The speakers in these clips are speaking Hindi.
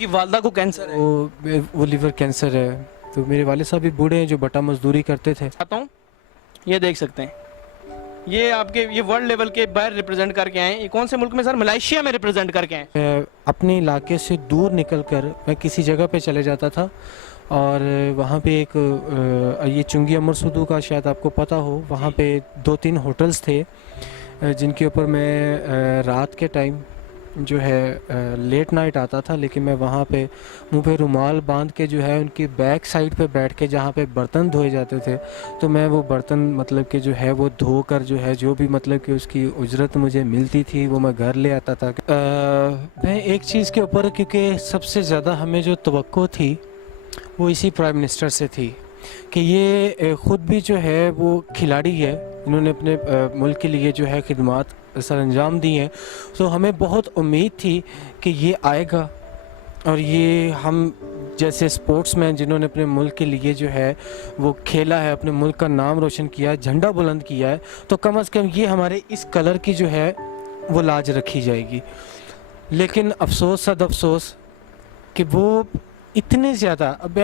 आपकी वालदा को कैंसर है? वो लिवर कैंसर है। तो मेरे वाले साहब भी बूढ़े हैं जो बटा मजदूरी करते थे। आता हूँ, ये देख सकते हैं, ये आपके ये वर्ल्ड लेवल के बाहर रिप्रेजेंट करके आए हैं। ये कौन से मुल्क में सर? मलेशिया में रिप्रेजेंट करके आए हैं। मैं अपने इलाके से दूर निकलकर मैं किसी जगह पे चले जाता था और वहाँ पे एक ये चुंगी अमर सुदू का शायद आपको पता हो, वहाँ पे 2-3 होटल्स थे जिनके ऊपर मैं रात के टाइम जो है लेट नाइट आता था, लेकिन मैं वहाँ पे मुंह पे रुमाल बांध के जो है उनकी बैक साइड पे बैठ के जहाँ पे बर्तन धोए जाते थे, तो मैं वो बर्तन मतलब कि जो है वो धो कर जो है जो भी मतलब कि उसकी उजरत मुझे मिलती थी वो मैं घर ले आता था। मैं एक चीज़ के ऊपर, क्योंकि सबसे ज़्यादा हमें जो तवक्को थी वो इसी प्राइम मिनिस्टर से थी कि ये ख़ुद भी जो है वो खिलाड़ी है, इन्होंने अपने मुल्क के लिए जो है खिदमात सर अंजाम दी हैं, तो हमें बहुत उम्मीद थी कि ये आएगा और ये हम जैसे स्पोर्ट्समैन जिन्होंने अपने मुल्क के लिए जो है वो खेला है, अपने मुल्क का नाम रोशन किया है, झंडा बुलंद किया है, तो कम से कम ये हमारे इस कलर की जो है वो लाज रखी जाएगी। लेकिन अफसोस सद अफसोस कि वो इतने ज़्यादा, अब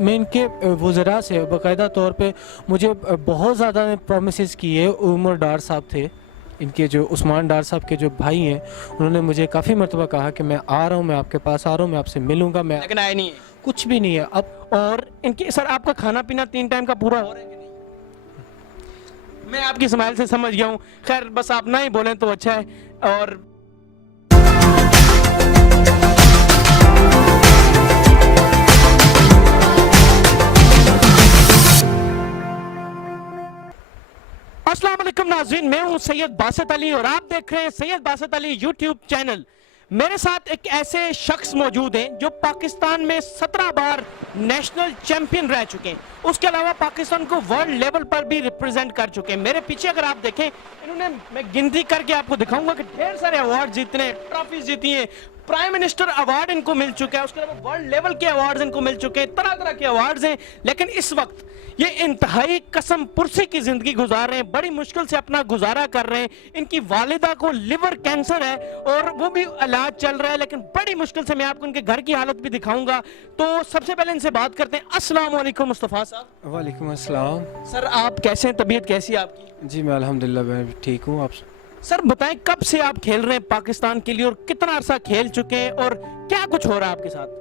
मैं इनके वज़रा से बाकायदा तौर पे मुझे बहुत ज़्यादा प्रॉमिसेस किए। उमर डार साहब थे, इनके जो उस्मान डार साहब के जो भाई हैं, उन्होंने मुझे काफ़ी मरतबा कहा कि मैं आ रहा हूँ, मैं आपके पास आ रहा हूँ, मैं आपसे मिलूँगा, मैं, लेकिन आए नहीं है। कुछ भी नहीं है। अब और इनके सर आपका खाना पीना 3 टाइम का पूरा हो रहा है कि नहीं? मैं आपकी स्माइल से समझ गया हूँ। खैर बस आप ना ही बोलें तो अच्छा है। और अस्सलाम वालेकुम नाज़रीन, मैं हूं सैयद बासित अली और आप देख रहे हैं सैयद बासित अली यूट्यूब चैनल। मेरे साथ एक ऐसे शख्स मौजूद हैं जो पाकिस्तान में 17 बार नेशनल चैंपियन रह चुके हैं, उसके अलावा पाकिस्तान को वर्ल्ड लेवल पर भी रिप्रेजेंट कर चुके हैं। मेरे पीछे अगर आप देखें, इन्होंने, मैं गिनती करके आपको दिखाऊंगा कि ढेर सारे अवार्ड जीतने, ट्रॉफीज जीती हैं, प्राइम मिनिस्टर अवार्ड इनको मिल चुका है, उसके अलावा वर्ल्ड लेवल के अवार्ड्स इनको मिल चुके हैं, तरह तरह के अवार्ड्स हैं। लेकिन इस वक्त ये इंतहाई कसम पुरसी की जिंदगी गुजार रहे हैं, बड़ी मुश्किल से अपना गुजारा कर रहे हैं। इनकी वालिदा को लिवर कैंसर है और वो भी इलाज चल रहा है, लेकिन बड़ी मुश्किल से। मैं आपको इनके घर की हालत भी दिखाऊंगा। तो सबसे पहले इनसे बात करते हैं। अस्सलाम वालेकुम मुस्तफ़ा साहब। वालेकुम अस्सलाम। सर आप कैसे हैं? तबीयत कैसी है आपकी? जी मैं अल्हम्दुलिल्लाह मैं ठीक हूँ। आप सर बताएं, कब से आप खेल रहे हैं पाकिस्तान के लिए और कितना अरसा खेल चुके हैं और क्या कुछ हो रहा है आपके साथ?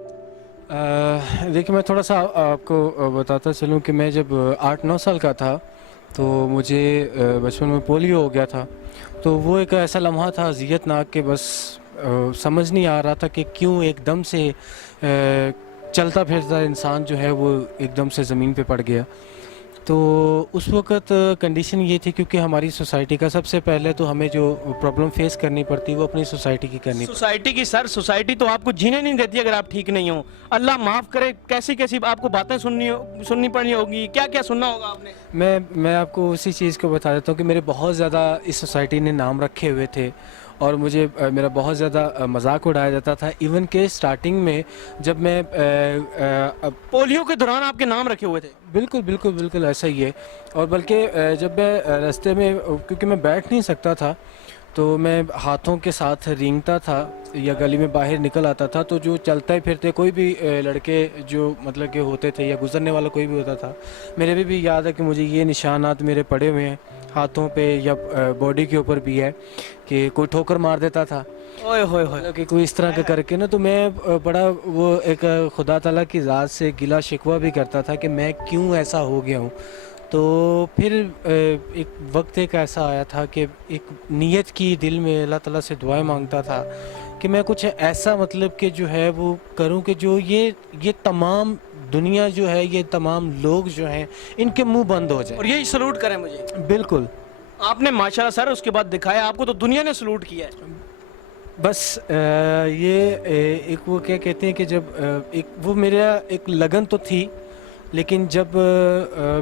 देखिए मैं थोड़ा सा आपको बताता चलूँ कि मैं जब 8-9 साल का था तो मुझे बचपन में पोलियो हो गया था। तो वो एक ऐसा लम्हा था अज़ियतनाक कि बस समझ नहीं आ रहा था कि क्यों एकदम से चलता फिरता इंसान जो है वो एकदम से ज़मीन पे पड़ गया। तो उस वक़्त कंडीशन ये थी, क्योंकि हमारी सोसाइटी का सबसे पहले तो हमें जो प्रॉब्लम फेस करनी पड़ती है वो अपनी सोसाइटी की करनी पड़ती। सोसाइटी की सर, सोसाइटी तो आपको जीने नहीं देती अगर आप ठीक नहीं हो। अल्लाह माफ़ करे, कैसी कैसी आपको बातें सुननी पड़नी होगी, क्या क्या सुनना होगा आपने? मैं आपको उसी चीज़ को बता देता हूँ कि मेरे बहुत ज़्यादा इस सोसाइटी ने नाम रखे हुए थे और मुझे मेरा बहुत ज़्यादा मजाक उड़ाया जाता था। इवन के स्टार्टिंग में जब मैं पोलियो के दौरान आपके नाम रखे हुए थे? बिल्कुल बिल्कुल बिल्कुल ऐसा ही है। और बल्कि जब मैं रास्ते में, क्योंकि मैं बैठ नहीं सकता था, तो मैं हाथों के साथ रेंगता था या गली में बाहर निकल आता था, तो जो चलते फिरते कोई भी लड़के जो मतलब के होते थे या गुजरने वाला कोई भी होता था, मेरे भी याद है कि मुझे ये निशानात मेरे पड़े हुए हैं हाथों पे या बॉडी के ऊपर भी है कि कोई ठोकर मार देता था, ओए होए होए, मतलब कि कोई इस तरह का करके ना। तो मैं बड़ा वो एक खुदा ताला की ज़ात से गिला शिकवा भी करता था कि मैं क्यों ऐसा हो गया हूँ। तो फिर एक वक्त एक ऐसा आया था कि एक नीयत की दिल में अल्लाह ताला से दुआएं मांगता था कि मैं कुछ ऐसा मतलब कि जो है वो करूं कि जो ये तमाम दुनिया जो है, ये तमाम लोग जो हैं, इनके मुंह बंद हो जाए और यही सलूट करें मुझे। बिल्कुल। आपने माशाल्लाह सर उसके बाद दिखाया, आपको तो दुनिया ने सलूट किया है। बस एक वो क्या कहते हैं कि जब एक वो मेरा एक लगन तो थी, लेकिन जब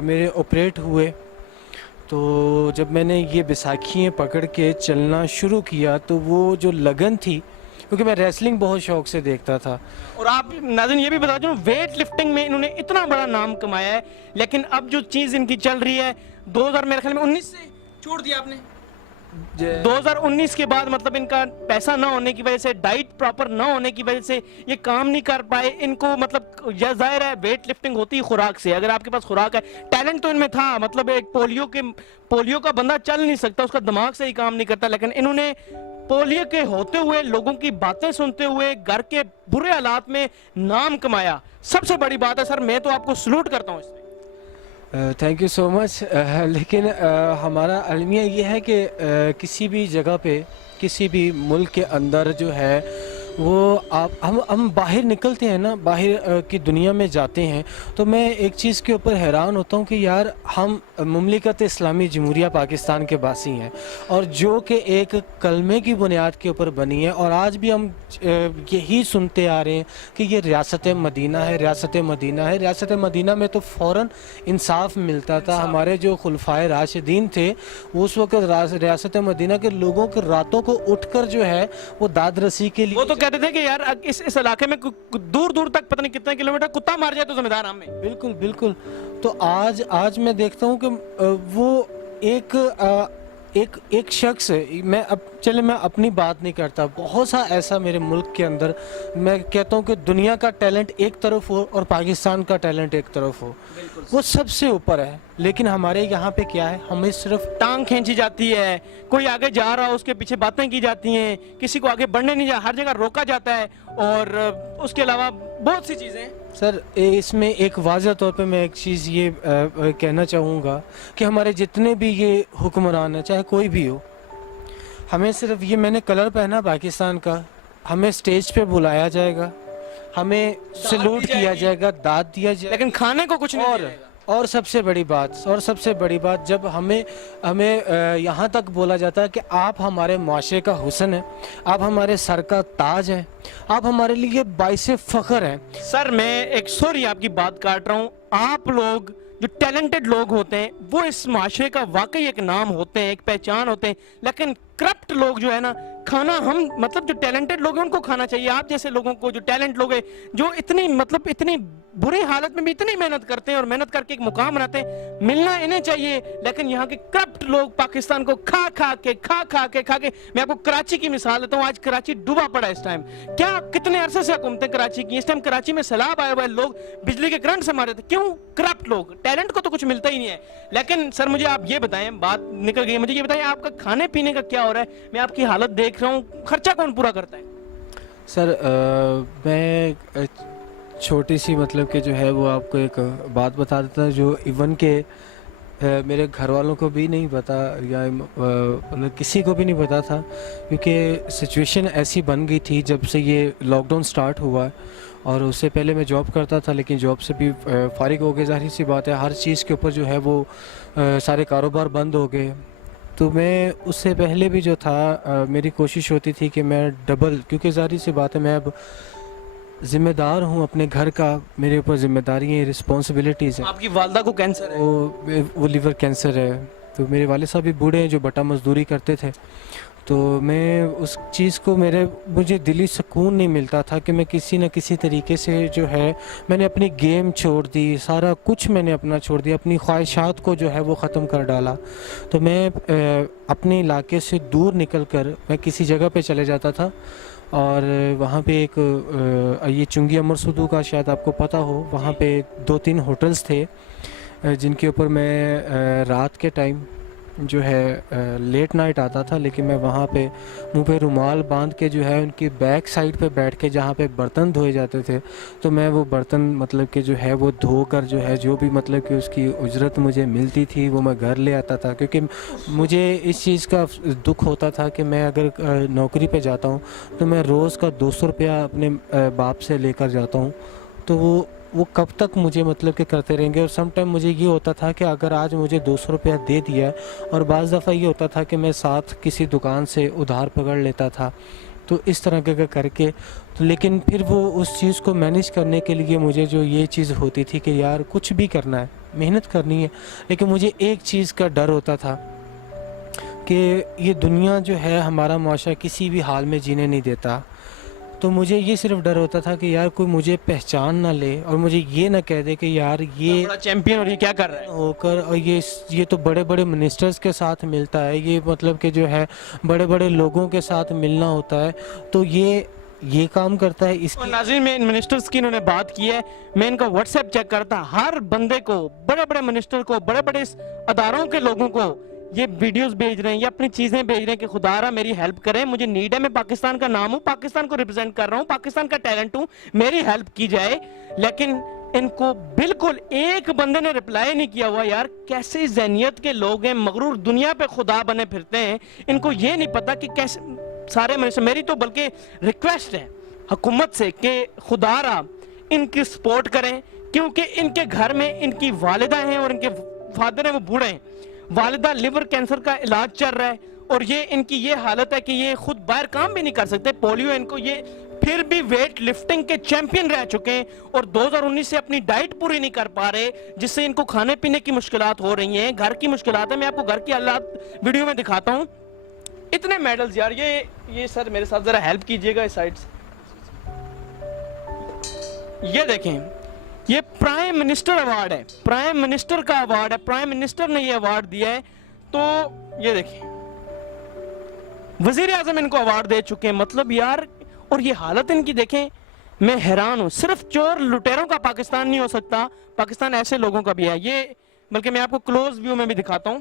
मेरे ऑपरेट हुए तो जब मैंने ये बैसाखियाँ पकड़ के चलना शुरू किया तो वो जो लगन थी, क्योंकि मैं रेसलिंग बहुत शौक से देखता था। और आप नाज़रीन ये भी बता दूं, वेट लिफ्टिंग में इन्होंने इतना बड़ा नाम कमाया है, लेकिन अब जो चीज़ इनकी चल रही है 2000 मेरे ख्याल में 19 से छोड़ दिया आपने? ज- 2019 के बाद मतलब इनका पैसा ना होने की वजह से, डाइट प्रॉपर ना होने की वजह से ये काम नहीं कर पाए। इनको मतलब जाहिर है वेट लिफ्टिंग होती है खुराक से, अगर आपके पास खुराक है, टैलेंट तो इनमें था, मतलब एक पोलियो का बंदा चल नहीं सकता, उसका दिमाग से ही काम नहीं करता, लेकिन इन्होंने पोलियो के होते हुए लोगों की बातें सुनते हुए घर के बुरे हालात में नाम कमाया। सबसे बड़ी बात है सर, मैं तो आपको सलूट करता हूँ इसमें। Thank you so much. लेकिन हमारा अलमिया ये है कि किसी भी जगह पे, किसी भी मुल्क के अंदर जो है वो आप हम बाहर निकलते हैं ना, बाहर की दुनिया में जाते हैं, तो मैं एक चीज़ के ऊपर हैरान होता हूँ कि यार हम मुमलिकत इस्लामी जमहूरिया पाकिस्तान के वासी हैं, और जो कि एक कलमे की बुनियाद के ऊपर बनी है, और आज भी हम यही सुनते आ रहे हैं कि ये रियासत मदीना है, रियासत मदीना है। रियासत मदीना में तो फ़ौरन इंसाफ मिलता था। हमारे जो खुलफाए राशिदीन थे वो उस वक्त रियासत मदीना के लोगों के रातों को उठकर जो है वो दाद रसी के लिए, वो तो कहते थे कि यार इस इलाके में दूर दूर तक पता नहीं कितने किलोमीटर कुत्ता मार जाए तो जिम्मेदार हम हैं। बिल्कुल बिल्कुल। तो आज मैं देखता हूँ कि वो एक शख्स है। मैं अपनी बात नहीं करता, बहुत सा ऐसा मेरे मुल्क के अंदर, मैं कहता हूँ कि दुनिया का टैलेंट एक तरफ हो और पाकिस्तान का टैलेंट एक तरफ हो, वो सबसे ऊपर है। लेकिन हमारे यहाँ पे क्या है, हमें सिर्फ टांग खींची जाती है, कोई आगे जा रहा हो उसके पीछे बातें की जाती हैं, किसी को आगे बढ़ने नहीं जा, हर जगह रोका जाता है, और उसके अलावा बहुत सी चीज़ें हैं। सर इसमें एक वाज़ह तौर पे मैं एक चीज़ ये कहना चाहूँगा कि हमारे जितने भी ये हुक्मरान हैं, चाहे कोई भी हो, हमें सिर्फ ये, मैंने कलर पहना पाकिस्तान का, हमें स्टेज पे बुलाया जाएगा, हमें सैल्यूट किया जाएगा, दाद दिया जाएगा, लेकिन खाने को कुछ नहीं दिया जाएगा। और सबसे बड़ी बात जब हमें यहाँ तक बोला जाता है कि आप हमारे माशरे का हुस्न है, आप हमारे सर का ताज हैं, आप हमारे लिए बाइसे फ़ख्र हैं। सर मैं एक सॉरी आपकी बात काट रहा हूँ, आप लोग जो टैलेंटेड लोग होते हैं वो इस माशरे का वाकई एक नाम होते हैं, एक पहचान होते हैं, लेकिन करप्ट लोग जो है ना, खाना हम मतलब जो टैलेंटेड लोग हैं उनको खाना चाहिए। आप जैसे लोगों को, जो टैलेंट लोग हैं, जो इतनी बुरी हालत में भी इतनी मेहनत करते हैं और मेहनत करके एक मुकाम बनाते हैं, मिलना इन्हें चाहिए। लेकिन यहाँ के करप्ट लोग पाकिस्तान को खा खा के, मैं आपको कराची की मिसाल देता हूँ। आज कराची डूबा पड़ा है इस टाइम, क्या कितने अरसे से हुकूमतें कराची की, इस टाइम कराची में सैलाब आया हुआ है, लोग बिजली के करंट से मारे थे। क्यों? करप्ट लोग, टैलेंट को तो कुछ मिलता ही नहीं है। लेकिन सर मुझे आप ये बताएं, बात निकल गई, मुझे ये बताएं आपका खाने पीने का क्या हो रहा है? मैं आपकी हालत देख रहा हूँ, खर्चा कौन पूरा करता है? सर मैं छोटी सी मतलब कि जो है वो आपको एक बात बता देता हूँ, जो इवन के मेरे घर वालों को भी नहीं पता, या मतलब किसी को भी नहीं पता था, क्योंकि सिचुएशन ऐसी बन गई थी जब से ये लॉकडाउन स्टार्ट हुआ। और उससे पहले मैं जॉब करता था, लेकिन जॉब से भी फारिग हो गए, ज़ाहिर सी बात है, हर चीज़ के ऊपर जो है वो सारे कारोबार बंद हो गए। तो मैं उससे पहले भी जो था मेरी कोशिश होती थी कि मैं डबल, क्योंकि ज़ाहिर सी बात है मैं अब ज़िम्मेदार हूँ अपने घर का, मेरे ऊपर ज़िम्मेदारियाँ, रिस्पॉन्सिबिलिटीज़ हैं। आपकी वालदा को कैंसर है? वो लिवर कैंसर है। तो मेरे वालिद साहब भी बूढ़े हैं जो बटा मजदूरी करते थे, तो मैं उस चीज़ को मुझे दिली सुकून नहीं मिलता था कि मैं किसी न किसी तरीके से जो है, मैंने अपनी गेम छोड़ दी, सारा कुछ मैंने अपना छोड़ दिया, अपनी ख्वाहिशात को जो है वो ख़त्म कर डाला। तो मैं अपने इलाके से दूर निकल कर मैं किसी जगह पे चले जाता था, और वहाँ पे एक ये चुंगी अमर सुदू का शायद आपको पता हो, वहाँ पे 2-3 होटल्स थे जिनके ऊपर मैं रात के टाइम जो है लेट नाइट आता था, लेकिन मैं वहाँ पे मुंह पे रुमाल बांध के जो है उनकी बैक साइड पे बैठ के, जहाँ पे बर्तन धोए जाते थे, तो मैं वो बर्तन मतलब कि जो है वो धोकर जो है, जो भी मतलब कि उसकी उजरत मुझे मिलती थी वो मैं घर ले आता था। क्योंकि मुझे इस चीज़ का दुख होता था कि मैं अगर नौकरी पे जाता हूँ तो मैं रोज़ का 200 रुपया अपने बाप से लेकर जाता हूँ, तो वो कब तक मुझे मतलब कि करते रहेंगे। और सम टाइम मुझे ये होता था कि अगर आज मुझे 200 रुपया दे दिया, और बाज़ दफ़ा ये होता था कि मैं साथ किसी दुकान से उधार पकड़ लेता था, तो इस तरह का करके, तो लेकिन फिर वो उस चीज़ को मैनेज करने के लिए मुझे जो ये चीज़ होती थी कि यार कुछ भी करना है, मेहनत करनी है, लेकिन मुझे एक चीज़ का डर होता था कि ये दुनिया जो है, हमारा माशरा किसी भी हाल में जीने नहीं देता। तो मुझे ये सिर्फ डर होता था कि यार कोई मुझे पहचान ना ले और मुझे ये ना कह दे कि यार ये बड़ा चैंपियन और ये क्या कर रहा है। होकर, और ये तो बड़े बड़े मिनिस्टर्स के साथ मिलता है, ये मतलब कि जो है बड़े बड़े लोगों के साथ मिलना होता है, तो ये काम करता है। और इसकी नाज़रीन, में इन मिनिस्टर्स की इन्होंने बात की है, मैं इनका व्हाट्सएप चेक करता, हर बंदे को, बड़े बड़े मिनिस्टर को, बड़े बड़े अदारों के लोगों को ये वीडियोस भेज रहे हैं, ये अपनी चीजें भेज रहे हैं कि खुदारा मेरी हेल्प करें, मुझे नीड है, मैं पाकिस्तान का नाम हूं, पाकिस्तान को रिप्रेजेंट कर रहा हूं, पाकिस्तान का टैलेंट हूं, मेरी हेल्प की जाए। लेकिन इनको बिल्कुल एक बंदे ने रिप्लाई नहीं किया हुआ। यार कैसे ज़हनियत के लोग हैं, मगरूर दुनिया पे खुदा बने फिरते हैं, इनको ये नहीं पता कि कैसे सारे मिनिस्टर। मेरी तो बल्कि रिक्वेस्ट है हुकूमत से कि खुदारा इनकी सपोर्ट करें, क्योंकि इनके घर में इनकी वालिदा हैं और इनके फादर हैं वो बूढ़े हैं, वालिदा लिवर कैंसर का इलाज चल रहा है और ये इनकी ये हालत है कि ये खुद बाहर काम भी नहीं कर सकते, पोलियो इनको, ये फिर भी वेट लिफ्टिंग के चैंपियन रह चुके हैं और 2019 से अपनी डाइट पूरी नहीं कर पा रहे, जिससे इनको खाने पीने की मुश्किलात हो रही हैं, घर की मुश्किलात है। मैं आपको घर की हालात वीडियो में दिखाता हूँ। इतने मेडल्स यार, ये सर मेरे साथ जरा हेल्प कीजिएगा इस साइड से। ये देखें, ये प्राइम मिनिस्टर अवार्ड है, प्राइम मिनिस्टर का अवार्ड है, प्राइम मिनिस्टर ने ये अवार्ड दिया है। तो ये देखिए, वजीर आजम इनको अवार्ड दे चुके हैं। मतलब यार, और ये हालत इनकी देखें, मैं हैरान हूं। सिर्फ चोर लुटेरों का पाकिस्तान नहीं हो सकता, पाकिस्तान ऐसे लोगों का भी है। ये बल्कि मैं आपको क्लोज व्यू में भी दिखाता हूं,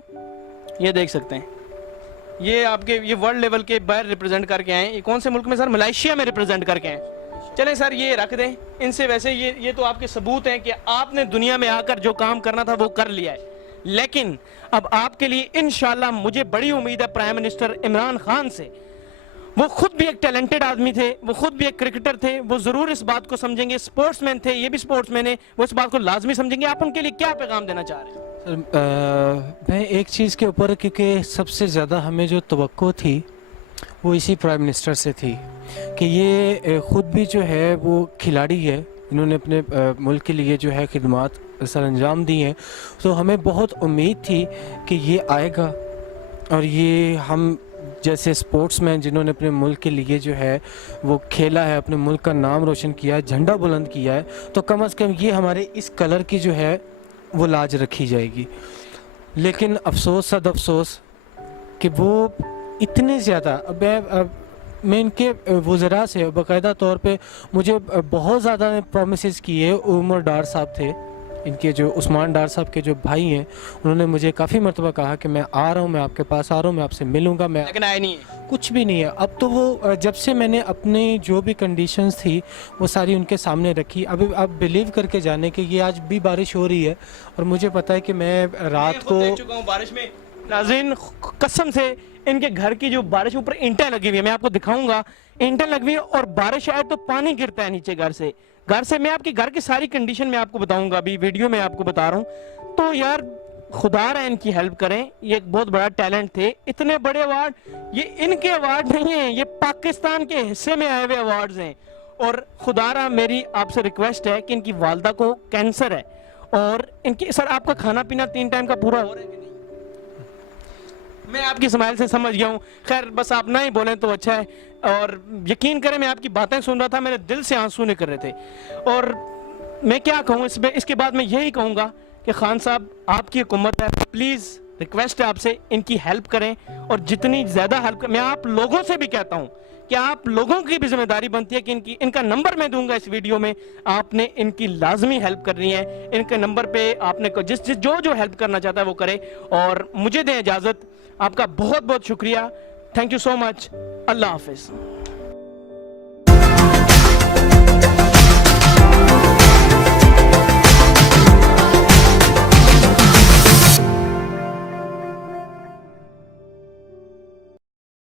ये देख सकते हैं, ये आपके ये वर्ल्ड लेवल के बाहर रिप्रेजेंट करके आए। ये कौन से मुल्क में सर? मलेशिया में रिप्रेजेंट करके आए। चलें सर, ये रख दें इनसे। वैसे ये तो आपके सबूत हैं कि आपने दुनिया में आकर जो काम करना था वो कर लिया है। लेकिन अब आपके लिए इंशाल्लाह मुझे बड़ी उम्मीद है प्राइम मिनिस्टर इमरान खान से। वो खुद भी एक टैलेंटेड आदमी थे, वो खुद भी एक क्रिकेटर थे, वो जरूर इस बात को समझेंगे, स्पोर्ट्समैन थे, ये भी स्पोर्ट्समैन है, वो इस बात को लाजमी समझेंगे। आप उनके लिए क्या पैगाम देना चाह रहे हैं? सर, मैं एक चीज़ के ऊपर, क्योंकि सबसे ज़्यादा हमें जो तवक्को थी वो इसी प्राइम मिनिस्टर से थी कि ये ख़ुद भी जो है वो खिलाड़ी है, इन्होंने अपने मुल्क के लिए जो है खिदमात सर अंजाम दी हैं। तो हमें बहुत उम्मीद थी कि ये आएगा और ये हम जैसे स्पोर्ट्समैन जिन्होंने अपने मुल्क के लिए जो है वो खेला है, अपने मुल्क का नाम रोशन किया है, झंडा बुलंद किया है, तो कम से कम ये हमारे इस कलर की जो है वो लाज रखी जाएगी। लेकिन अफसोस सद अफसोस कि वो इतने ज़्यादा, अब मैं इनके वज़रा से बाकायदा तौर पे मुझे बहुत ज़्यादा प्रॉमिसेस किए। उमर डार साहब थे, इनके जो उस्मान डार साहब के जो भाई हैं, उन्होंने मुझे काफ़ी मरतबा कहा कि मैं आ रहा हूँ, मैं आपके पास आ रहा हूँ, मैं आपसे मिलूँगा। मैं लेकिन आए नहीं है, कुछ भी नहीं है। अब तो वो जब से मैंने अपनी जो भी कंडीशंस थी वो सारी उनके सामने रखी। अभी आप बिलीव करके जाने कि ये आज भी बारिश हो रही है और मुझे पता है कि मैं रात को देख चुका हूं बारिश में। नाज़रीन, कसम से इनके घर की जो बारिश ऊपर ईंटें लगी हुई है, मैं आपको दिखाऊंगा, ईंटें लगी हुई है और बारिश आए तो पानी गिरता है नीचे घर से। मैं आपकी घर की सारी कंडीशन में आपको बताऊंगा, अभी वीडियो में आपको बता रहा हूँ। तो यार खुदा रहा इनकी हेल्प करें, ये एक बहुत बड़ा टैलेंट थे। इतने बड़े अवार्ड, ये इनके अवार्ड नहीं हैं, ये पाकिस्तान के हिस्से में आए हुए अवार्ड्स हैं। और खुदा रहा मेरी आपसे रिक्वेस्ट है कि इनकी वालदा को कैंसर है और इनकी सर आपका खाना पीना 3 टाइम का पूरा हो रहा है कि नहीं? मैं आपकी स्माइल से समझ गया हूँ। खैर बस आप ना ही बोलें तो अच्छा है। और यकीन करें, मैं आपकी बातें सुन रहा था, मेरे दिल से आंसू निकल रहे थे। और मैं क्या कहूँ इसके बाद मैं यही कहूँगा कि खान साहब, आपकी हुकूमत है, प्लीज़ रिक्वेस्ट है आपसे, इनकी हेल्प करें। और जितनी ज़्यादा हेल्प, मैं आप लोगों से भी कहता हूँ कि आप लोगों की भी जिम्मेदारी बनती है कि इनका नंबर मैं दूंगा इस वीडियो में, आपने इनकी लाजमी हेल्प करनी है। इनके नंबर पे आपने जो हेल्प करना चाहता है वो करे। और मुझे दें इजाज़त, आपका बहुत बहुत शुक्रिया। Thank you so much. अल्लाह हाफिज़।